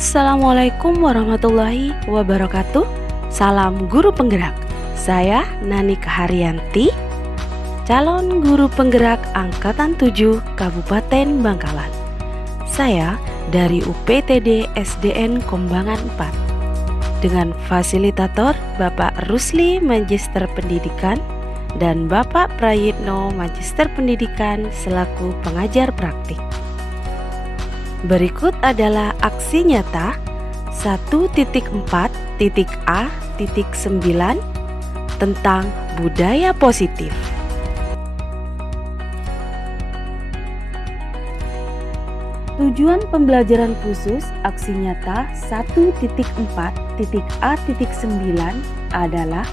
Assalamualaikum warahmatullahi wabarakatuh. Salam guru penggerak. Saya Nani Kaharianti, calon guru penggerak Angkatan 7 Kabupaten Bangkalan. Saya dari UPTD SDN Kombangan 4 dengan fasilitator Bapak Rusli Magister Pendidikan dan Bapak Prayitno Magister Pendidikan selaku pengajar praktik. Berikut adalah aksi nyata 1.4.A.9 tentang budaya positif. Tujuan pembelajaran khusus aksi nyata 1.4.A.9 adalah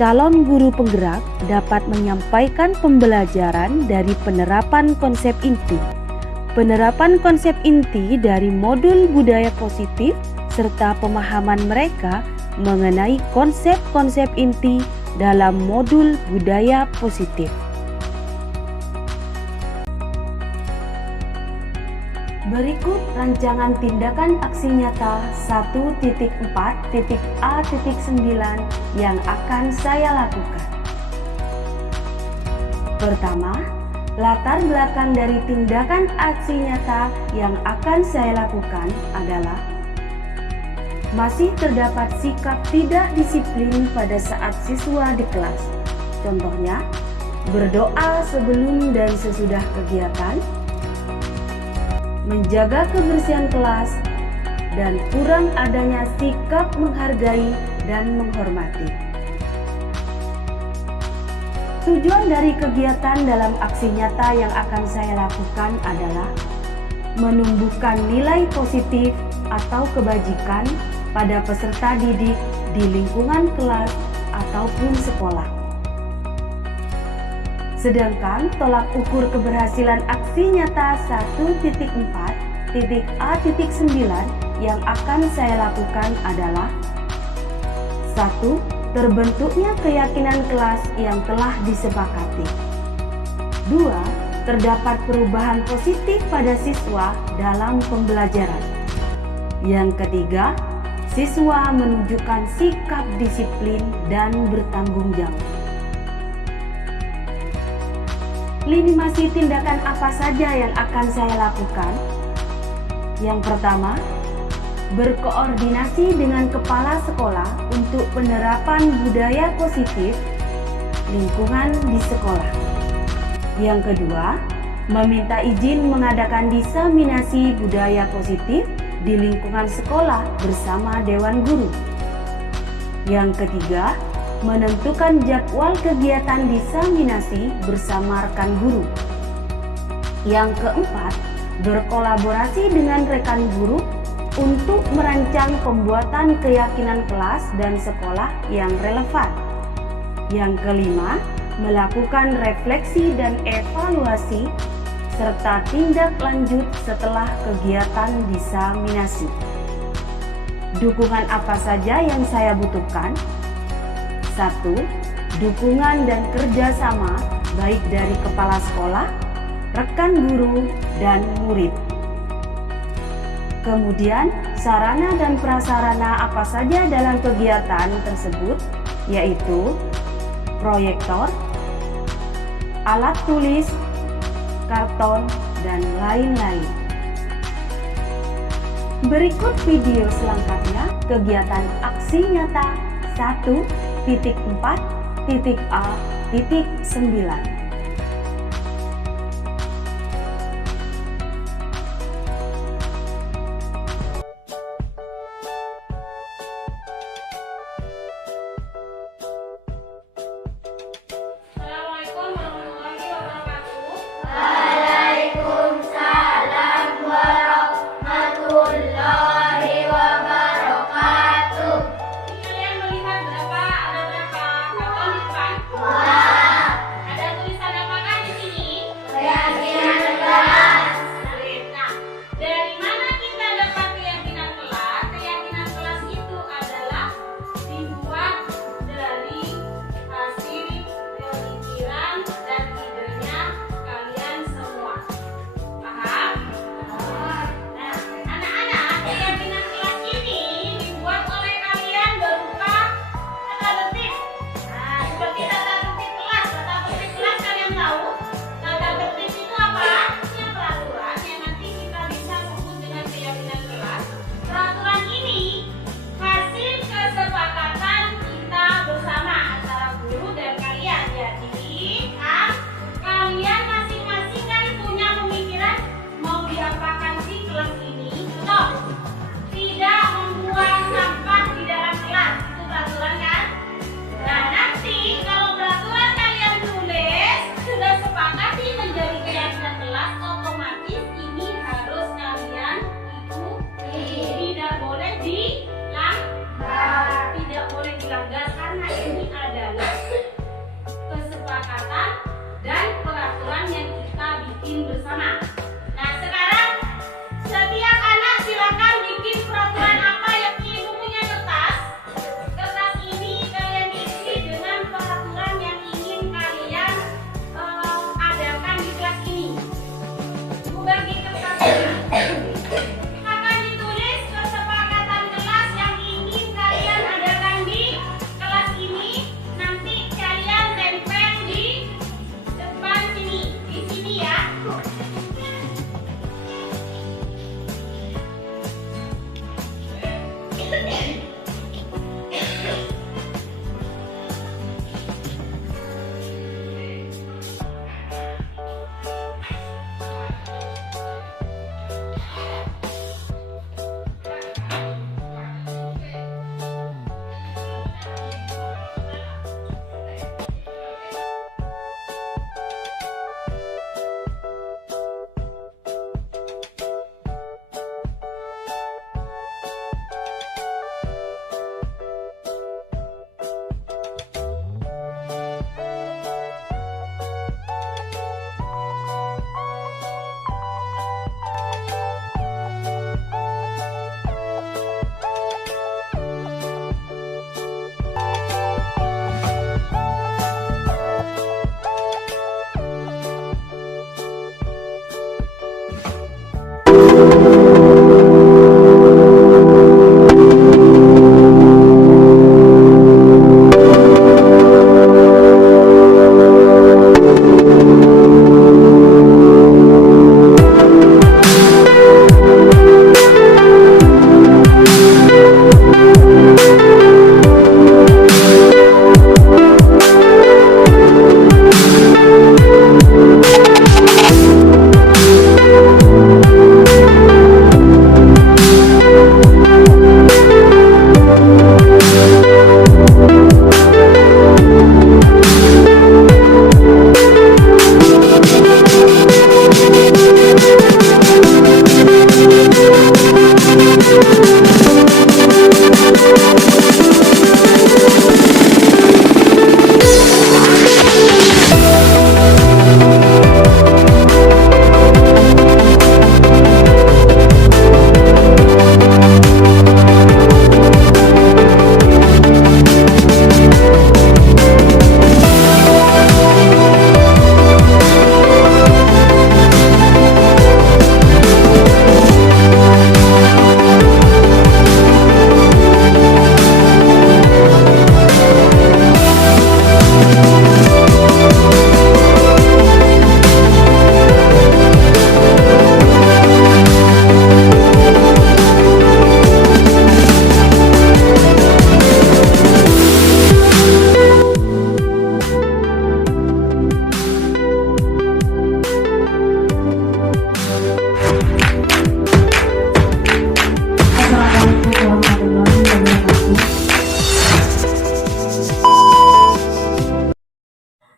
calon guru penggerak dapat menyampaikan pembelajaran dari penerapan konsep inti. Penerapan konsep inti dari modul budaya positif serta pemahaman mereka mengenai konsep-konsep inti dalam modul budaya positif. Berikut rancangan tindakan aksi nyata 1.4.A.9 yang akan saya lakukan. Pertama, latar belakang dari tindakan aksi nyata yang akan saya lakukan adalah masih terdapat sikap tidak disiplin pada saat siswa di kelas. Contohnya, berdoa sebelum dan sesudah kegiatan, menjaga kebersihan kelas, dan kurang adanya sikap menghargai dan menghormati. Tujuan dari kegiatan dalam aksi nyata yang akan saya lakukan adalah menumbuhkan nilai positif atau kebajikan pada peserta didik di lingkungan kelas ataupun sekolah. Sedangkan tolak ukur keberhasilan aksi nyata 1.4.A.9 yang akan saya lakukan adalah 1. Terbentuknya keyakinan kelas yang telah disepakati. 2. Terdapat perubahan positif pada siswa dalam pembelajaran. Yang ketiga, siswa menunjukkan sikap disiplin dan bertanggung jawab. Lini masa tindakan apa saja yang akan saya lakukan? Yang pertama, berkoordinasi dengan kepala sekolah untuk penerapan budaya positif lingkungan di sekolah. Yang kedua, meminta izin mengadakan diseminasi budaya positif di lingkungan sekolah bersama Dewan Guru. Yang ketiga, menentukan jadwal kegiatan diseminasi bersama rekan guru. Yang keempat, berkolaborasi dengan rekan guru untuk merancang pembuatan keyakinan kelas dan sekolah yang relevan. Yang kelima, melakukan refleksi dan evaluasi serta tindak lanjut setelah kegiatan diseminasi. Dukungan apa saja yang saya butuhkan? 1. Dukungan dan kerjasama baik dari kepala sekolah, rekan guru, dan murid. Kemudian, sarana dan prasarana apa saja dalam kegiatan tersebut, yaitu proyektor, alat tulis, karton, dan lain-lain. Berikut video selengkapnya kegiatan aksi nyata 1.4.A.9. Kalian melihat berapa? Ada berapa? Karton di depan? Ada tulisan tahu tata tertib itu apa? Yang peraturan yang nanti kita bisa sebut dengan keyakinan kelas. Peraturan ini hasil kesepakatan kita bersama antara guru dan kalian. Jadi kalian masing-masing kan punya pemikiran mau diapakan sih kelas ini. Contoh, tidak membuang sampah di dalam kelas, itu peraturan kan? Nah, nanti kalau peraturan kalian tulis sudah sepakati menjadi keyakinan kelas, otomatis ini harus kalian ikuti. Tidak boleh dilanggar. Tidak boleh dilanggar karena ini adalah kesepakatan dan peraturan yang kita bikin bersama. Nah, sekarang setiap anak silakan bikin peraturan apa yang punya kertas. Kertas ini kalian isi dengan peraturan yang ingin kalian adakan di kelas ini. Ibu bagi kertas ini. Akan ditulis kesepakatan kelas yang ingin kalian adakan di kelas ini. Nanti kalian tempel di depan sini, di sini ya.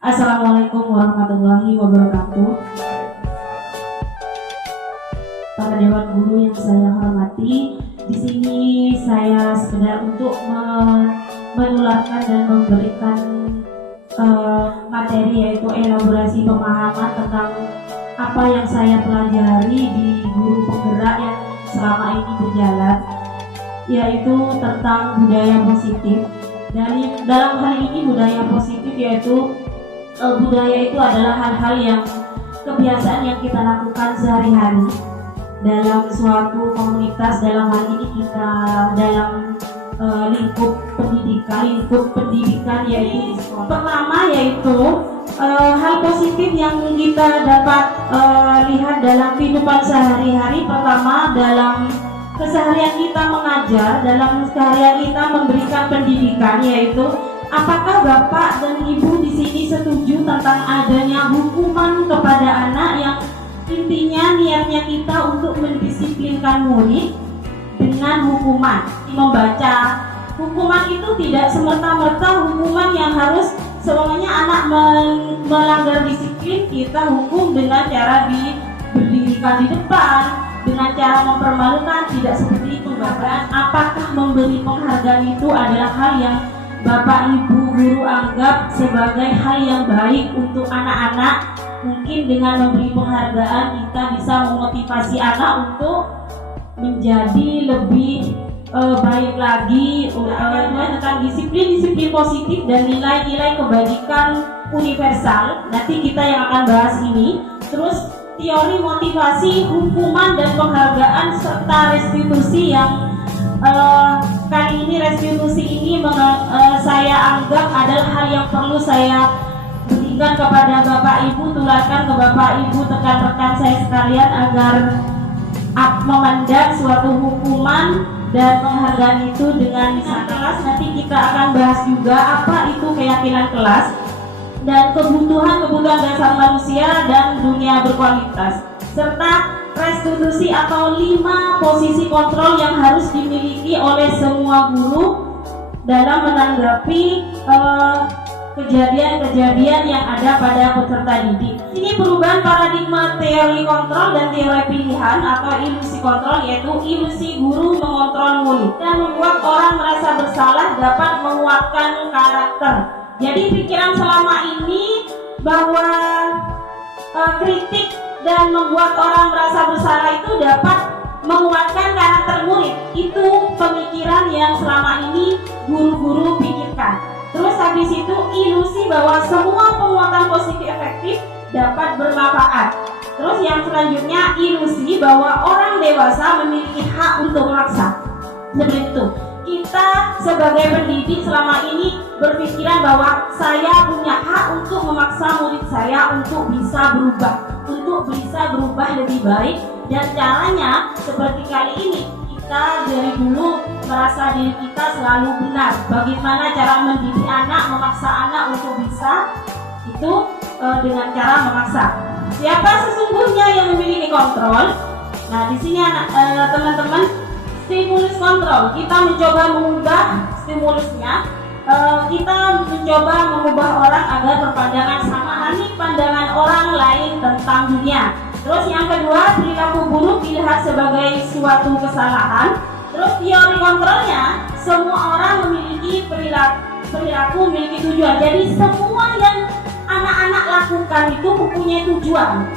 Assalamualaikum warahmatullahi wabarakatuh. Para dewan guru yang saya hormati, di sini saya sekedar untuk menularkan dan memberikan materi, yaitu elaborasi pemahaman tentang apa yang saya pelajari di guru penggerak yang selama ini berjalan, yaitu tentang budaya positif. Dalam hal ini budaya positif yaitu budaya itu adalah hal-hal yang kebiasaan yang kita lakukan sehari-hari dalam suatu komunitas, dalam hal ini kita dalam lingkup pendidikan yaitu di sekolah. Pertama yaitu hal positif yang kita dapat lihat dalam kehidupan sehari-hari. Pertama, dalam keseharian kita mengajar, dalam keseharian kita memberikan pendidikan, yaitu apakah Bapak dan Ibu di sini setuju tentang adanya hukuman kepada anak yang intinya niatnya kita untuk mendisiplinkan murid dengan hukuman membaca. Hukuman itu tidak semerta-merta hukuman yang harus semuanya anak melanggar disiplin kita hukum dengan cara diberdirikan di depan, dengan cara mempermalukan, tidak seperti itu. Bahkan apakah memberi penghargaan itu adalah hal yang Bapak Ibu guru anggap sebagai hal yang baik untuk anak-anak? Mungkin dengan memberi penghargaan kita bisa memotivasi anak untuk menjadi lebih baik lagi tentang disiplin positif dan nilai-nilai kebajikan universal. Nanti kita yang akan bahas ini. Terus teori motivasi, hukuman dan penghargaan serta restitusi yang kali ini restitusi ini saya anggap adalah hal yang perlu saya berikan kepada Bapak Ibu, tularkan ke Bapak Ibu, rekan-rekan saya sekalian agar memandang suatu hukuman dan penghargaan itu dengan lisan kelas. Nanti kita akan bahas juga apa itu keyakinan kelas dan kebutuhan dasar manusia dan dunia berkualitas, serta restitusi atau 5 posisi kontrol yang harus dimiliki oleh semua guru dalam menanggapi kejadian-kejadian yang ada pada peserta didik. Ini perubahan paradigma teori kontrol dan teori pilihan atau ilusi kontrol, yaitu ilusi guru mengontrol murid dan membuat orang merasa bersalah dapat menguatkan karakter. Jadi pikiran selama ini bahwa kritik dan membuat orang merasa bersalah itu dapat menguatkan karakter murid. Itu pemikiran yang selama ini guru-guru pikirkan. Terus habis itu ilusi bahwa semua penguatan positif efektif dapat bermanfaat. Terus yang selanjutnya ilusi bahwa orang dewasa memiliki hak untuk memaksa. Seperti itu. Kita sebagai pendidik selama ini berpikiran bahwa saya punya hak untuk memaksa murid saya untuk bisa berubah lebih baik, dan caranya seperti kali ini. Kita dari dulu merasa diri kita selalu benar. Bagaimana cara mendidik anak, memaksa anak untuk bisa itu dengan cara memaksa. Siapa sesungguhnya yang memiliki kontrol? Nah, di sini teman-teman, stimulus kontrol. Kita mencoba mengubah stimulusnya. Kita mencoba mengubah orang agar berpandangan sama halnya pandangan orang lain tentang dunia. Terus yang kedua, perilaku buruk dilihat sebagai suatu kesalahan. Terus teori kontrolnya, semua orang memiliki perilaku memiliki tujuan. Jadi semua yang anak-anak lakukan itu mempunyai tujuan.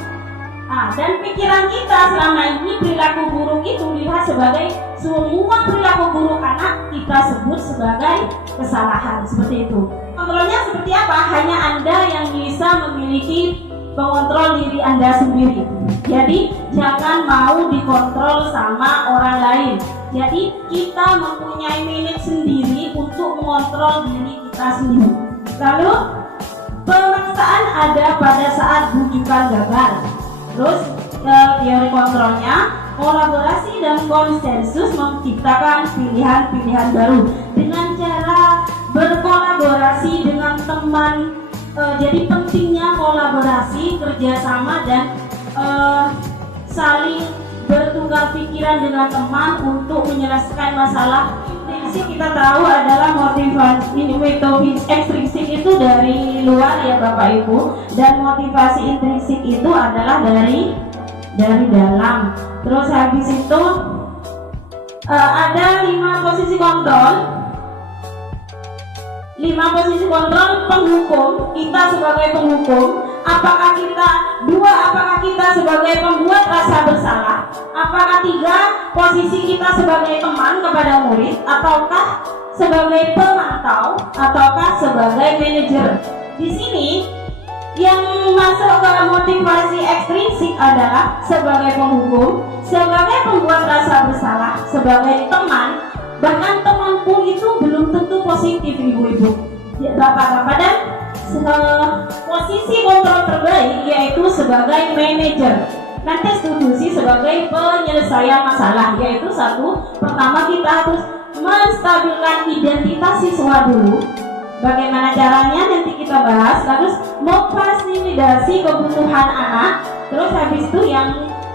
Dan pikiran kita selama ini perilaku buruk itu dilihat sebagai semua perilaku buruk anak kita sebut sebagai kesalahan, seperti itu. Kontrolnya seperti apa? Hanya Anda yang bisa memiliki mengontrol diri Anda sendiri. Jadi jangan mau dikontrol sama orang lain. Jadi kita mempunyai milik sendiri untuk mengontrol diri kita sendiri. Lalu pemaksaan ada pada saat bujukan gagal. Terus teori kontrolnya, kolaborasi dan konsensus menciptakan pilihan-pilihan baru dengan cara berkolaborasi dengan teman. Jadi pentingnya kolaborasi, kerjasama dan saling bertukar pikiran dengan teman untuk menyelesaikan masalah. Prinsip kita tahu adalah motivasi ekstrinsik itu dari luar ya Bapak Ibu, dan motivasi intrinsik itu adalah dari dalam. Terus habis itu ada 5 posisi kontrol. 5 posisi kontrol penghukum. Kita sebagai penghukum, apakah kita sebagai pembuat rasa bersalah? Apakah 3 posisi kita sebagai teman kepada murid, ataukah sebagai pemantau, ataukah sebagai manajer? Di sini yang masuk ke motivasi ekstrinsik adalah sebagai penghukum, sebagai pembuat rasa bersalah, sebagai teman. Bahkan teman pun itu belum tentu positif ibu-ibu, bapak-bapak. Dan posisi kontrol yang terbaik yaitu sebagai manajer. Nah, restitusi sebagai penyelesaian masalah, yaitu satu, pertama kita harus menstabilkan identitas siswa dulu. Bagaimana caranya nanti kita bahas. Terus memfasilitasi kebutuhan anak. Terus habis itu yang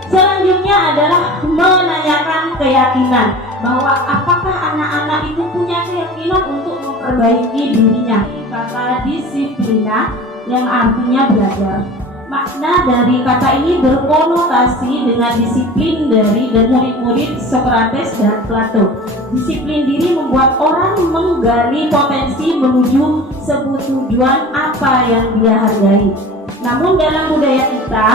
selanjutnya adalah menanyakan keyakinan bahwa apakah anak-anak itu punya keyakinan untuk memperbaiki dirinya. Kata disiplina yang artinya belajar. Makna dari kata ini berkonotasi dengan disiplin dari murid-murid Socrates dan Plato. Disiplin diri membuat orang menggali potensi menuju sebuah tujuan apa yang dia hargai. Namun dalam budaya kita,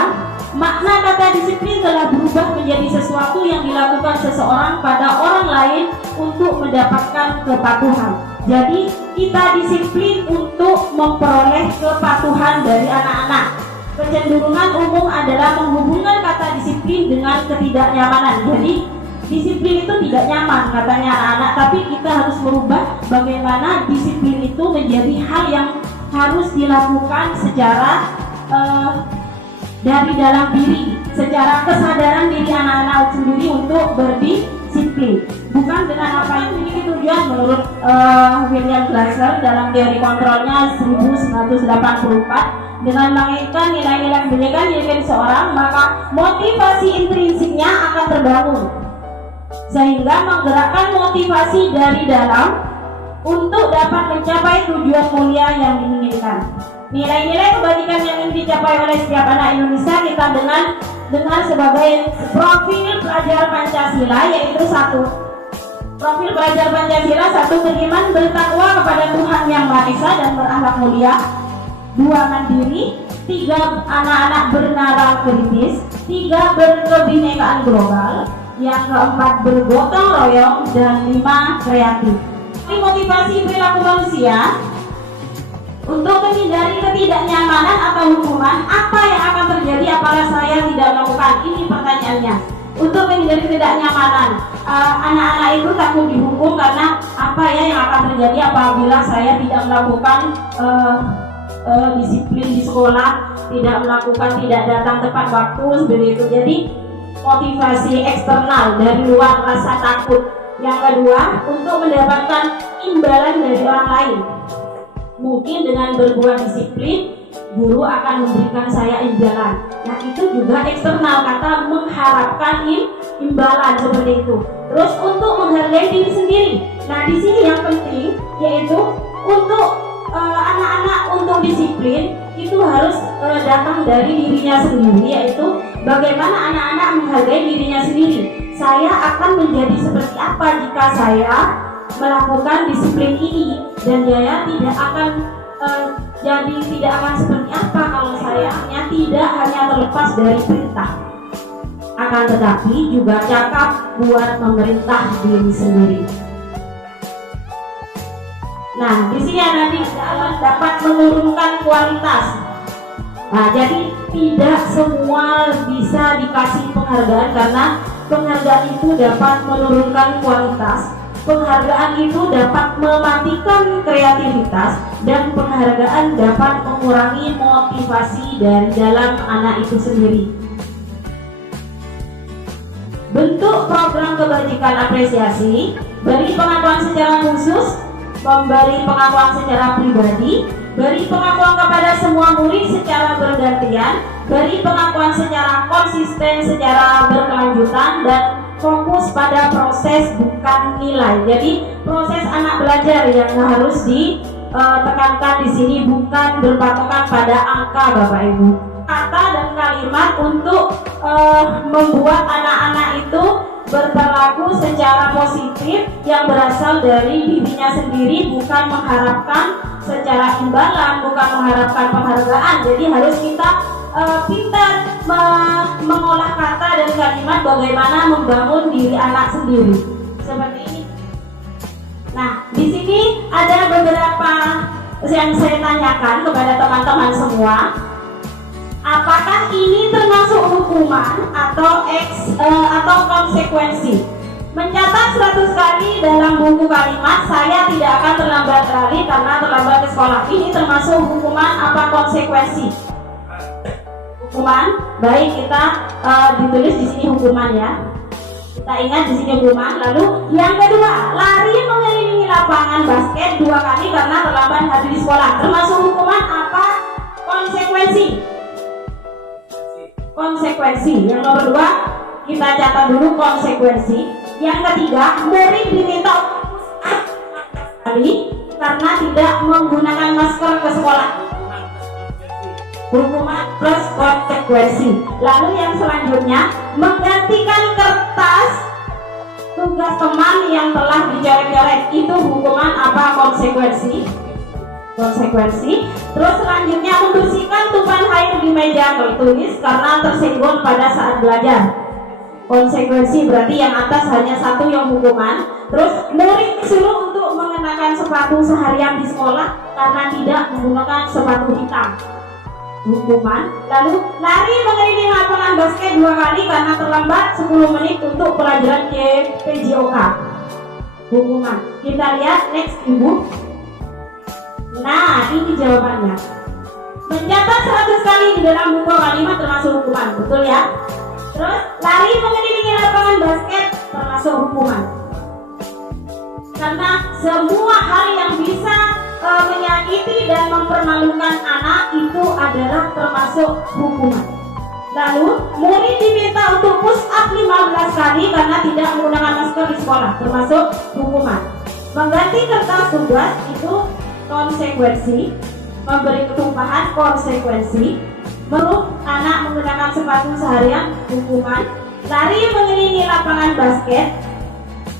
makna kata disiplin telah berubah menjadi sesuatu yang dilakukan seseorang pada orang lain untuk mendapatkan kepatuhan. Jadi kita disiplin untuk memperoleh kepatuhan dari anak-anak. Kecenderungan umum adalah menghubungkan kata disiplin dengan ketidaknyamanan. Jadi disiplin itu tidak nyaman katanya anak-anak, tapi kita harus merubah bagaimana disiplin itu menjadi hal yang harus dilakukan secara dari dalam diri, secara kesadaran diri anak-anak sendiri untuk berdisiplin, bukan dengan apa yang memiliki tujuan. Menurut William Glasser dalam teori kontrolnya 1984, dengan mengaitkan nilai-nilai pendidikan diri seseorang, maka motivasi intrinsiknya akan terbangun sehingga menggerakkan motivasi dari dalam untuk dapat mencapai tujuan mulia yang diinginkan. Nilai-nilai kebajikan yang ingin dicapai oleh setiap anak Indonesia kita dengan sebagai profil pelajar Pancasila, yaitu satu, profil pelajar Pancasila, satu, beriman bertakwa kepada Tuhan Yang Maha Esa dan berakhlak mulia. 2, mandiri. 3, anak-anak bernalar kritis. 3, berkebinekaan global. Yang keempat, bergotong royong. Dan 5, kreatif. Ini motivasi perilaku manusia untuk menghindari ketidaknyamanan atau hukuman. Apa yang akan terjadi apabila saya tidak melakukan? Ini pertanyaannya. Untuk menghindari ketidaknyamanan, anak-anak itu takut dihukum karena apa ya yang akan terjadi apabila saya tidak melakukan disiplin di sekolah, tidak datang tepat waktu, seperti itu. Jadi motivasi eksternal dari luar, rasa takut. Yang kedua, untuk mendapatkan imbalan dari orang lain. Mungkin dengan berbuat disiplin, guru akan memberikan saya imbalan. Nah, itu juga eksternal, kata mengharapkan imbalan seperti itu. Terus untuk menghargai diri sendiri. Nah, di sini yang penting yaitu untuk anak-anak untuk disiplin itu harus datang dari dirinya sendiri, yaitu bagaimana anak-anak menghargai dirinya sendiri. Saya akan menjadi seperti apa jika saya melakukan disiplin ini, dan saya tidak akan seperti apa kalau saya tidak hanya terlepas dari perintah, akan tetapi juga cakap buat memerintah diri sendiri. Nah, di sini nanti dapat menurunkan kualitas. Nah, jadi tidak semua bisa dikasih penghargaan karena penghargaan itu dapat menurunkan kualitas. Penghargaan itu dapat mematikan kreativitas dan penghargaan dapat mengurangi motivasi dari dalam anak itu sendiri. Bentuk program kebajikan apresiasi: beri pengakuan secara khusus, memberi pengakuan secara pribadi, beri pengakuan kepada semua murid secara bergantian, beri pengakuan secara konsisten, secara berkelanjutan, dan fokus pada proses bukan nilai. Jadi proses anak belajar yang harus ditekankan di sini, bukan berpatokan pada angka, Bapak Ibu. Kata dan kalimat untuk membuat anak-anak itu berperilaku secara positif yang berasal dari dirinya sendiri, bukan mengharapkan secara imbalan, bukan mengharapkan penghargaan. Jadi harus kita pintar mengolah kata dan kalimat, bagaimana membangun diri anak sendiri seperti ini. Nah, di sini ada beberapa yang saya tanyakan kepada teman-teman semua. Apakah ini termasuk hukuman atau konsekuensi? Mencatat 100 kali dalam buku kalimat, saya tidak akan terlambat kali karena terlambat ke sekolah. Ini termasuk hukuman apa konsekuensi? Baik, kita ditulis di sini hukuman ya. Kita ingat di sini hukuman. Lalu yang kedua, lari mengelilingi lapangan basket 2 kali karena terlambat hadir di sekolah. Termasuk hukuman apa? Konsekuensi. Yang nomor 2 kita catat dulu konsekuensi. Yang ketiga, murid diminta kali karena tidak menggunakan masker ke sekolah. Hukuman plus konsekuensi. Lalu yang selanjutnya, menggantikan kertas tugas teman yang telah dicoret-coret. Itu hukuman apa? Konsekuensi. Terus selanjutnya, membersihkan tumpahan air di meja tertulis karena tersenggol pada saat belajar. Konsekuensi berarti yang atas hanya 1 yang hukuman. Terus murid disuruh untuk mengenakan sepatu seharian di sekolah karena tidak menggunakan sepatu hitam. Hukuman. Lalu lari mengelilingi lapangan basket 2 kali karena terlambat 10 menit untuk pelajaran PJOK. Hukuman. Kita lihat next Ibu. Nah, ini jawabannya. Mencatat 100 kali di dalam buku kalimat termasuk hukuman, betul ya? Terus lari mengelilingi lapangan basket termasuk hukuman. Karena semua hal yang bisa menyakiti dan mempermalukan anak itu adalah termasuk hukuman. Lalu murid diminta untuk push up 15 kali karena tidak menggunakan masker di sekolah, termasuk hukuman. Mengganti kertas tugas itu konsekuensi. Memberi ketumpahan konsekuensi. Meruh anak menggunakan sepatu seharian hukuman. Lari mengelilingi lapangan basket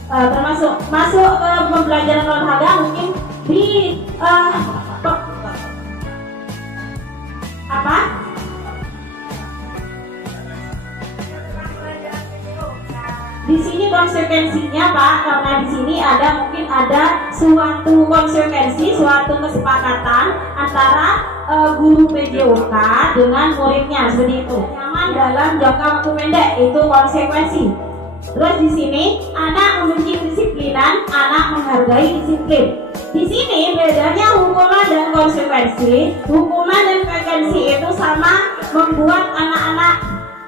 termasuk masuk ke pembelajaran olahraga mungkin di apa? Di sini konsekuensinya Pak, karena di sini mungkin ada suatu konsekuensi, suatu kesepakatan antara guru PJOK dengan muridnya seperti itu. Nyaman dalam jangka waktu pendek itu konsekuensi. Terus di sini anak membenci disiplinan, anak menghargai disiplin. Di sini bedanya hukuman dan konsekuensi. Hukuman dan konsekuensi itu sama membuat anak-anak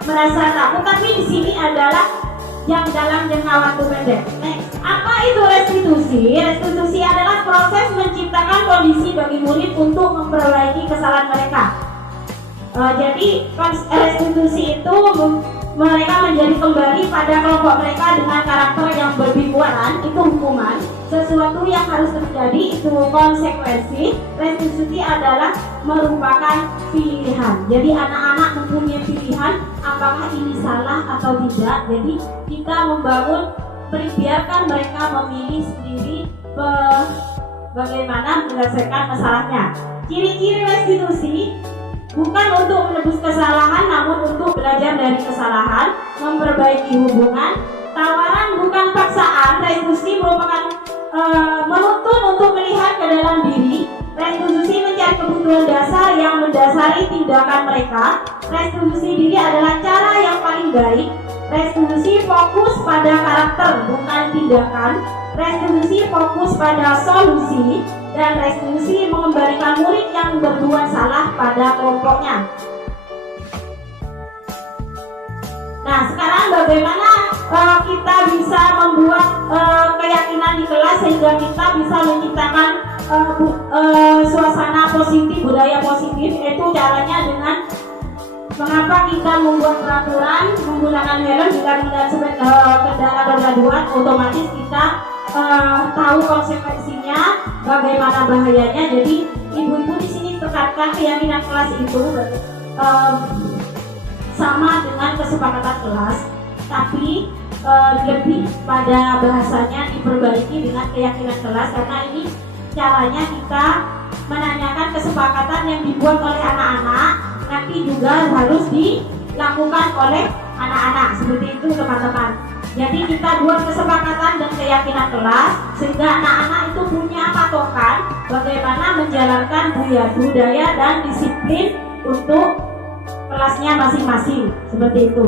merasa takut, tapi di sini adalah yang dalam jangka waktu pendek. Next, apa itu restitusi? Restitusi adalah proses menciptakan kondisi bagi murid untuk memperbaiki kesalahan mereka. Jadi restitusi itu mereka menjadi kembali pada kelompok mereka dengan karakter yang berbibuaran, itu hukuman. Sesuatu yang harus terjadi itu konsekuensi. Restitusi adalah merupakan pilihan. Jadi anak-anak mempunyai pilihan apakah ini salah atau tidak. Jadi kita biarkan mereka memilih sendiri bagaimana menyelesaikan masalahnya. Ciri-ciri restitusi bukan untuk menebus kesalahan, namun untuk belajar dari kesalahan, memperbaiki hubungan. Tawaran bukan paksaan. Restitusi merupakan menuntun untuk melihat ke dalam diri. Restitusi mencari kebutuhan dasar yang mendasari tindakan mereka. Restitusi diri adalah cara yang paling baik. Restitusi fokus pada karakter, bukan tindakan. Restitusi fokus pada solusi. Dan restitusi mengembalikan murid yang berbuat salah pada kelompoknya. Nah, sekarang bagaimana kita bisa membuat keyakinan di kelas sehingga kita bisa menciptakan suasana positif, budaya positif. Itu caranya dengan mengapa kita membuat peraturan menggunakan helm jika menggunakan kendaraan roda 2, otomatis kita tahu konsekuensinya, bagaimana bahayanya. Jadi ibu-ibu di sini tekankan keyakinan kelas itu sama dengan kesepakatan kelas, tapi lebih pada bahasanya diperbaiki dengan keyakinan kelas, karena ini caranya kita menanyakan kesepakatan yang dibuat oleh anak-anak nanti juga harus dilakukan oleh anak-anak, seperti itu teman-teman. Jadi kita buat kesepakatan dan keyakinan kelas sehingga anak-anak itu punya patokan bagaimana menjalankan budaya dan disiplin untuk kelasnya masing-masing, seperti itu.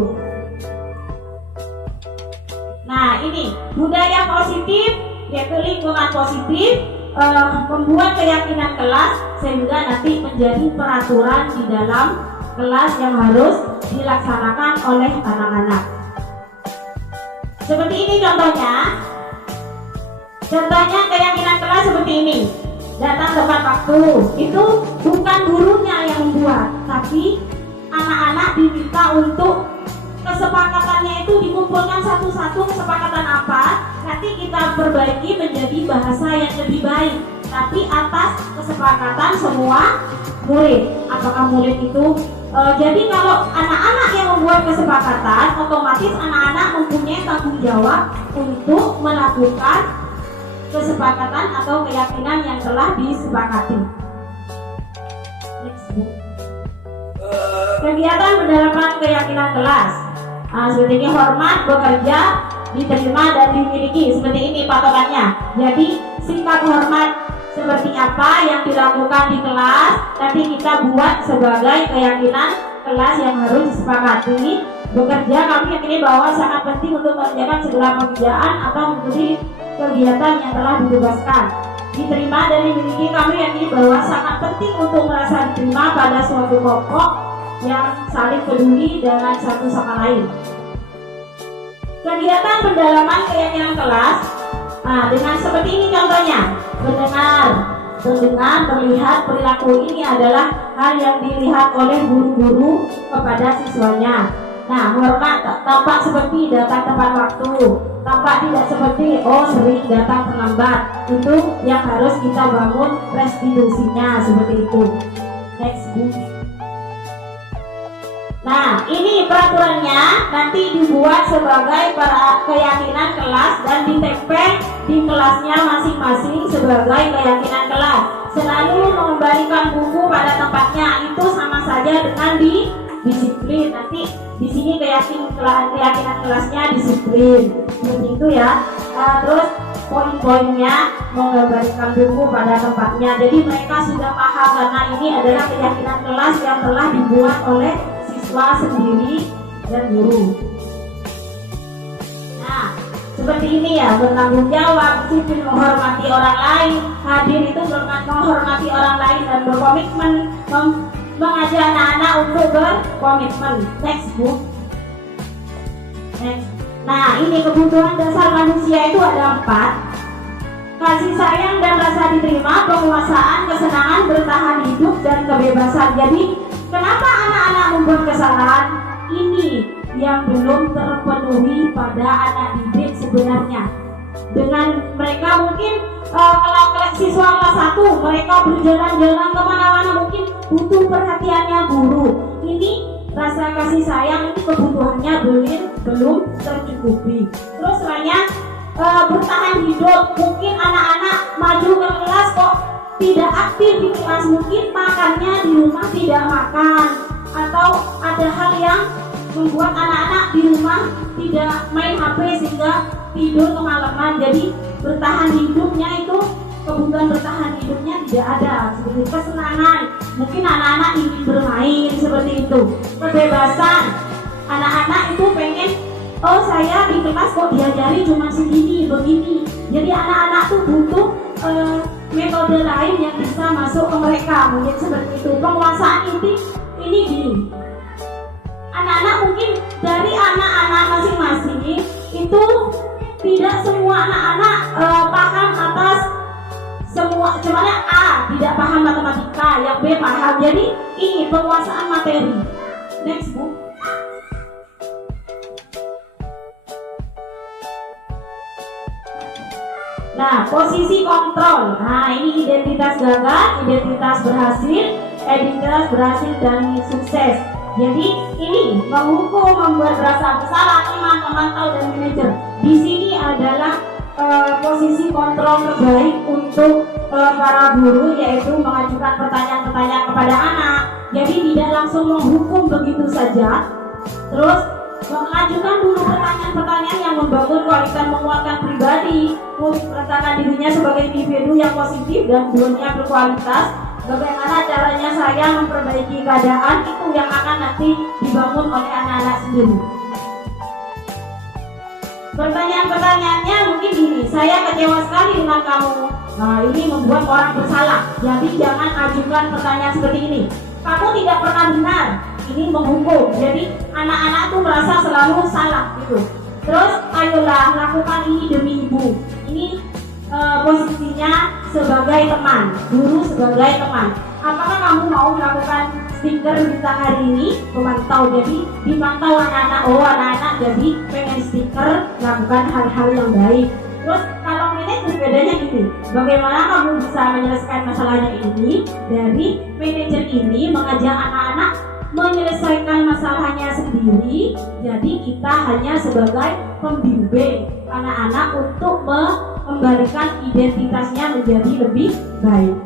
Nah, ini budaya positif yaitu lingkungan positif, membuat keyakinan kelas sehingga nanti menjadi peraturan di dalam kelas yang harus dilaksanakan oleh anak-anak. Seperti ini contohnya. Contohnya keyakinan kelas seperti ini. Datang tepat waktu. Itu bukan gurunya yang membuat, tapi anak-anak diminta untuk kesepakatannya itu dikumpulkan satu-satu. Kesepakatan apa? Nanti kita perbaiki menjadi bahasa yang lebih baik, tapi atas kesepakatan semua murid. Apakah murid itu jadi kalau anak-anak yang membuat kesepakatan, otomatis anak-anak mempunyai tanggung jawab untuk melakukan kesepakatan atau keyakinan yang telah disepakati. Kegiatan pendalaman keyakinan kelas. Seperti ini, hormat, bekerja, diterima dan dimiliki. Seperti ini patokannya. Jadi sikap hormat seperti apa yang dilakukan di kelas, nanti kita buat sebagai keyakinan kelas yang harus disepakati. Bekerja, kami yakini bahwa sangat penting untuk mengerjakan segala pekerjaan atau mengikuti kegiatan yang telah ditugaskan. Diterima dan dimiliki, kami yakini bahwa sangat penting untuk merasa diterima pada suatu kelompok yang saling peduli dengan satu sama lain. Kegiatan pendalaman keyakinan kelas, dengan seperti ini contohnya. Mendengar, melihat, perilaku ini adalah hal yang dilihat oleh guru-guru kepada siswanya. Hormat tampak seperti datang tepat waktu, tampak tidak seperti sering datang terlambat. Itu yang harus kita bangun restitusinya seperti itu. Next book. Ini peraturannya nanti dibuat sebagai keyakinan kelas dan ditempel di kelasnya masing-masing sebagai keyakinan kelas. Selalu mengembalikan buku pada tempatnya, itu sama saja dengan disiplin. Nanti di sini keyakinan kelasnya disiplin. Begitu ya. Terus poin-poinnya mengembalikan buku pada tempatnya. Jadi mereka sudah paham karena ini adalah keyakinan kelas yang telah dibuat oleh siswa sendiri dan guru. Seperti ini ya, bertanggung jawab, disiplin, menghormati orang lain. Hadir itu menghormati orang lain dan berkomitmen, mengajak anak-anak untuk berkomitmen. Next book. Next. Ini kebutuhan dasar manusia itu ada 4. Kasih sayang dan rasa diterima, penguasaan, kesenangan, bertahan hidup, dan kebebasan. Jadi kenapa anak-anak membuat kesalahan? Ini yang belum terpenuhi pada anak didik sebenarnya. Dengan mereka mungkin kalau siswa kelas 1 mereka berjalan-jalan kemana-mana, mungkin butuh perhatiannya guru. Ini rasa kasih sayang itu kebutuhannya belum tercukupi. Terus selanjutnya bertahan hidup, mungkin anak-anak maju ke kelas kok tidak aktif di kelas, mungkin makannya di rumah tidak makan, atau ada hal yang membuat anak-anak di rumah tidak main HP sehingga tidur kemalaman. Jadi bertahan hidupnya itu, kebutuhan bertahan hidupnya tidak ada. Seperti kesenangan, mungkin anak-anak ingin bermain seperti itu. Kebebasan, anak-anak itu pengen, saya di kelas kok diajari cuma segini begini. Jadi anak-anak tuh butuh metode lain yang bisa masuk ke mereka, mungkin seperti itu. Penguasaan ini gini, anak-anak mungkin dari anak-anak masing-masing itu tidak semua anak-anak paham atas semua, cuman A tidak paham matematika, yang B paham. Jadi ini penguasaan materi. Next book. Posisi kontrol. Ini identitas gagal, identitas berhasil, identitas berhasil dan sukses. Jadi ini menghukum, membuat rasa bersalah, teman, memantau dan manajer. Di sini adalah posisi kontrol terbaik untuk para guru, yaitu mengajukan pertanyaan-pertanyaan kepada anak. Jadi tidak langsung menghukum begitu saja. Terus mengajukan dulu pertanyaan-pertanyaan yang membangun kualitas, menguatkan pribadi, meletakkan dirinya sebagai individu yang positif dan dunia berkualitas. Bagaimana caranya saya memperbaiki keadaan, itu yang akan nanti dibangun oleh anak-anak sendiri. Pertanyaan-pertanyaannya mungkin gini, saya kecewa sekali dengan kamu. Ini membuat orang bersalah. Jadi jangan ajukan pertanyaan seperti ini. Kamu tidak pernah benar. ini menghukum. Jadi anak-anak tuh merasa selalu salah gitu. Terus ayolah lakukan ini demi ibu. Ini posisinya sebagai teman, guru sebagai teman. Apakah kamu mau melakukan stiker bintang hari ini? Memantau, jadi dipantau anak-anak. Oh, anak-anak jadi pengen stiker, lakukan hal-hal yang baik. Terus kalau manajer bedanya gini, bagaimana kamu bisa menyelesaikan masalahnya ini? Dari manajer ini mengajak anak-anak menyelesaikan masalahnya sendiri. Jadi kita hanya sebagai pembimbing anak-anak untuk mengembalikan identitasnya menjadi lebih baik.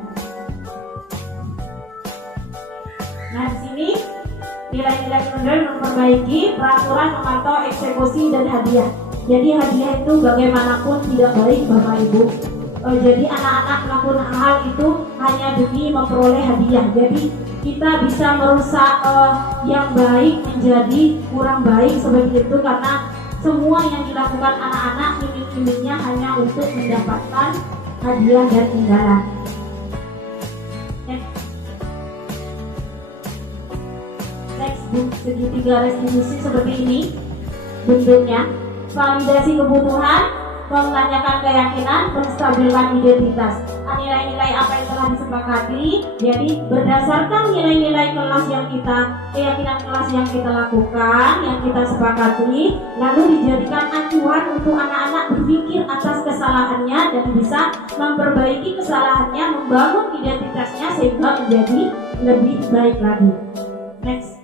Nah, di sini nilai-nilai model memperbaiki peraturan memantau eksekusi dan hadiah. Jadi hadiah itu bagaimanapun tidak baik Bapak Ibu. Jadi anak-anak melakukan hal itu hanya demi memperoleh hadiah. Jadi kita bisa merusak yang baik menjadi kurang baik seperti itu, karena semua yang dilakukan anak-anak iming-imingnya hanya untuk mendapatkan hadiah dan imbalan. Next, segitiga restitusi seperti ini bentuknya. Validasi kebutuhan, menanyakan keyakinan, menstabilkan identitas. Nilai-nilai apa yang telah disepakati. Jadi berdasarkan nilai-nilai kelas yang keyakinan kelas yang kita lakukan, yang kita sepakati, lalu dijadikan acuan untuk anak-anak berpikir atas kesalahannya dan bisa memperbaiki kesalahannya, membangun identitasnya sehingga menjadi lebih baik lagi. Next.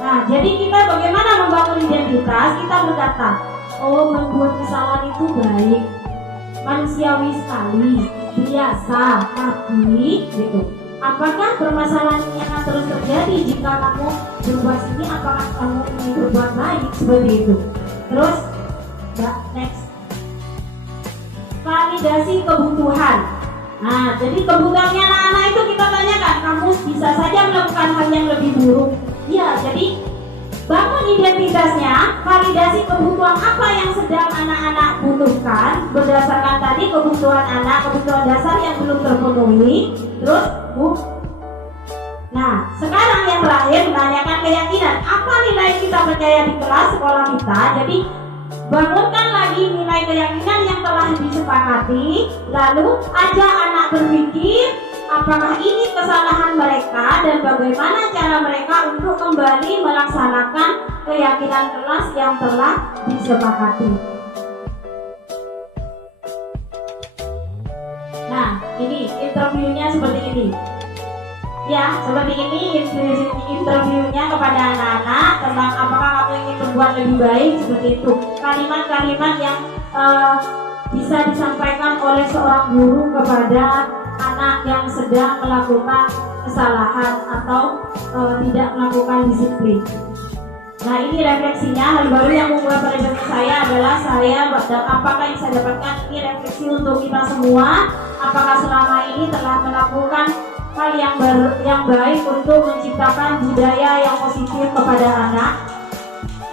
Nah, jadi kita bagaimana membangun identitas? Kita berkata, oh, membuat kesalahan itu baik, manusiawi sekali, biasa, tapi gitu. Apakah permasalahan ini akan terus terjadi jika kamu berbuat sini? Apakah kamu ingin berbuat baik seperti itu? Terus, next. Validasi kebutuhan. Nah, jadi kebutuhannya anak-anak itu kita tanyakan, kamu bisa saja melakukan hal yang lebih buruk. Ya, jadi bangun identitasnya, validasi kebutuhan apa yang sedang anak-anak butuhkan berdasarkan tadi kebutuhan anak, kebutuhan dasar yang belum terpenuhi. Terus, nah, sekarang yang terakhir menanyakan keyakinan. Apa nilai kita percaya di kelas sekolah kita? Jadi bangunkan lagi nilai keyakinan yang telah disepakati, lalu ajak anak berpikir apakah ini kesalahan mereka dan bagaimana cara mereka untuk kembali melaksanakan keyakinan kelas yang telah disepakati. Nah, ini interviewnya seperti ini. Ya, seperti ini interviewnya kepada anak-anak tentang apakah kamu ingin berbuat lebih baik, seperti itu. Kalimat-kalimat yang bisa disampaikan oleh seorang guru kepada anak yang sedang melakukan kesalahan atau tidak melakukan disiplin. Nah, ini refleksinya. Hal baru yang membuat refleksi saya adalah apakah yang saya dapatkan ini refleksi untuk kita semua. Apakah selama ini telah melakukan hal yang baik untuk menciptakan budaya yang positif kepada anak,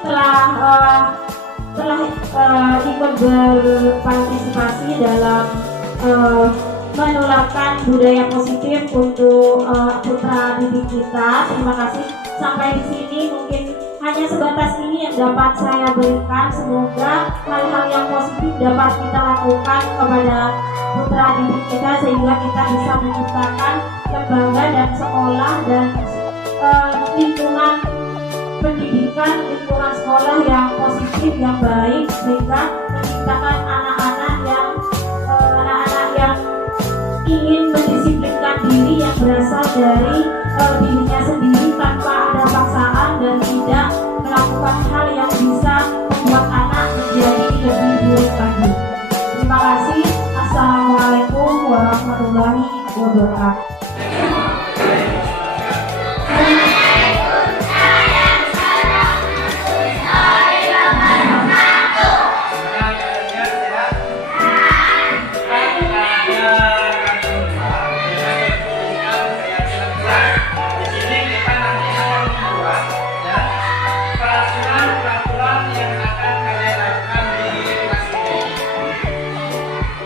telah ikut berpartisipasi dalam menularkan budaya positif untuk putra didik kita. Terima kasih. Sampai di sini mungkin hanya sebatas ini yang dapat saya berikan. Semoga hal-hal yang positif dapat kita lakukan kepada putra didik kita sehingga kita bisa menciptakan lembaga dan sekolah dan lingkungan pendidikan, lingkungan sekolah yang positif, yang baik, sehingga menciptakan anak-anak yang ingin mendisiplinkan diri yang berasal dari dirinya sendiri tanpa ada paksaan dan tidak melakukan hal yang bisa membuat anak menjadi lebih buruk lagi. Terima kasih. Assalamualaikum warahmatullahi wabarakatuh.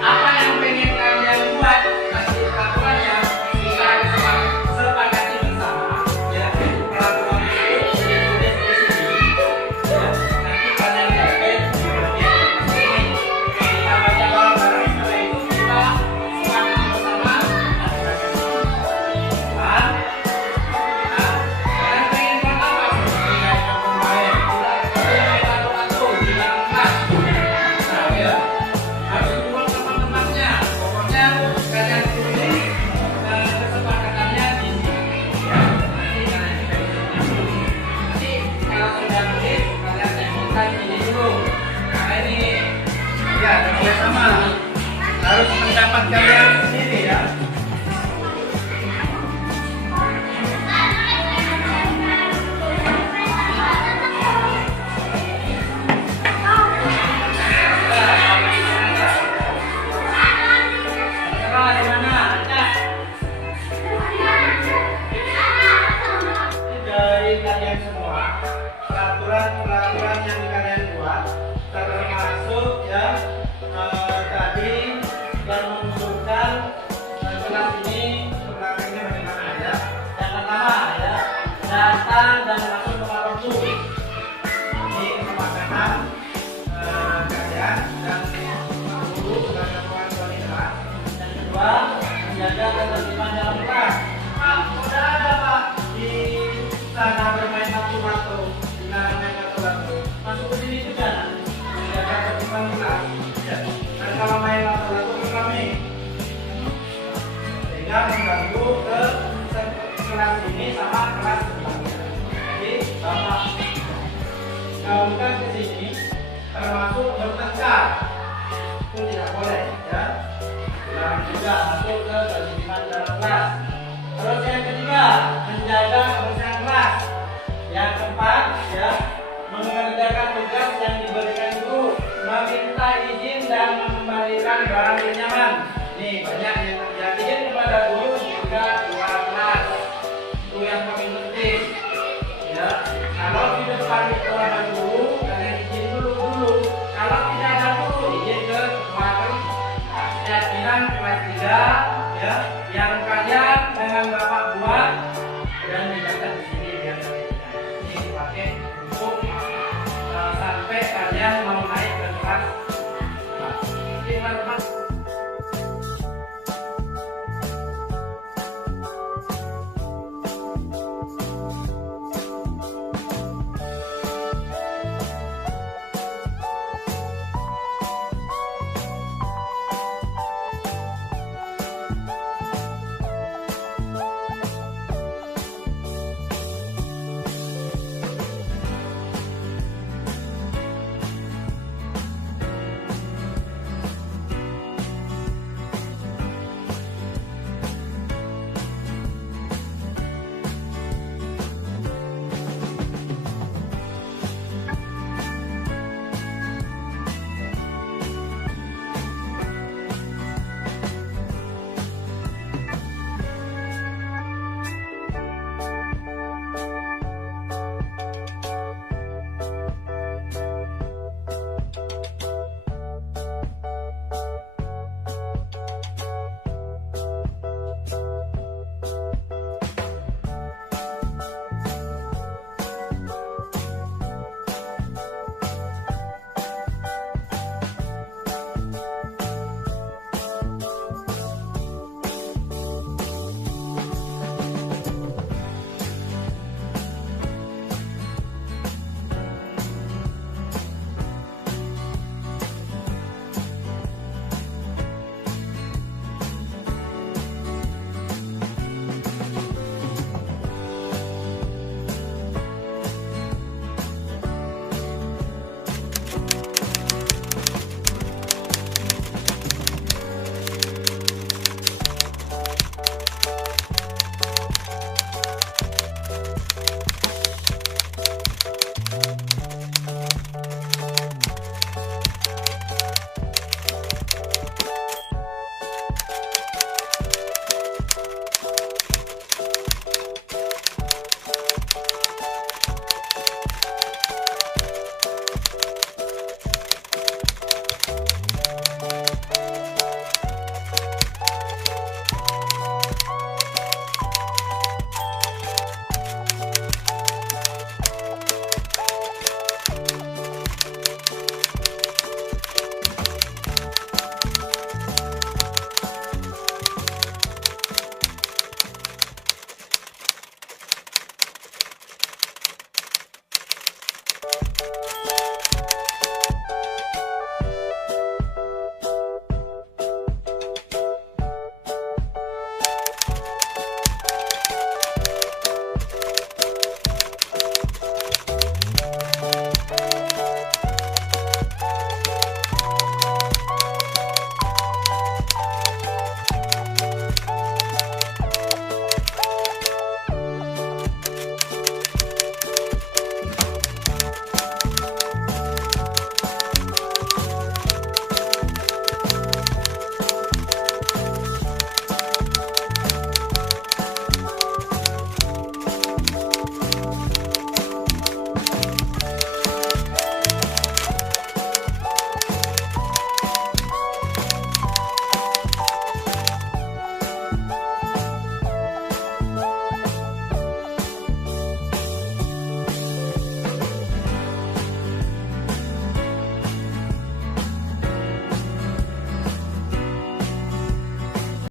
Apa yang pengen kalian buat, kasih peraturan yang datang dan masuk ke waktu. Ini kesepakatan kalian dan guru sebagai orang tua. Yang kedua, menjaga ketertiban dalam kelas. Pak, sudah ada Pak di sana bermain batu-batu, dilarang main batu-batu. Masuk ke sini juga nanti. Menjaga ketertiban kelas. Ya. Dan kalau main batu-batu kami sehingga mengganggu ke kelas ini sama kelas sebelumnya. Jadi Bapak gaulkan ke sini termasuk bertengkar itu tidak boleh ya. Dan juga masuk ke ketertiban dalam kelas. Terus yang ketiga, menjaga kebersihan kelas. Yang keempat ya, mengerjakan tugas yang diberikan guru, meminta izin dan mengembalikan barang yang nyaman. Nih banyak yang terjadi kepada guru juga luar kelas. Itu yang paling penting. Ya, kalau di depan itu ada guru, kalian izin dulu. Kalau tidak ada guru, izin ke kelas. Ya, bilang kelas 3 ya, yang kalian dengan bapak buat dan dicatat di sini biar kalian ini dipakai untuk sampai kalian mau naik ke kelas. Teman-teman.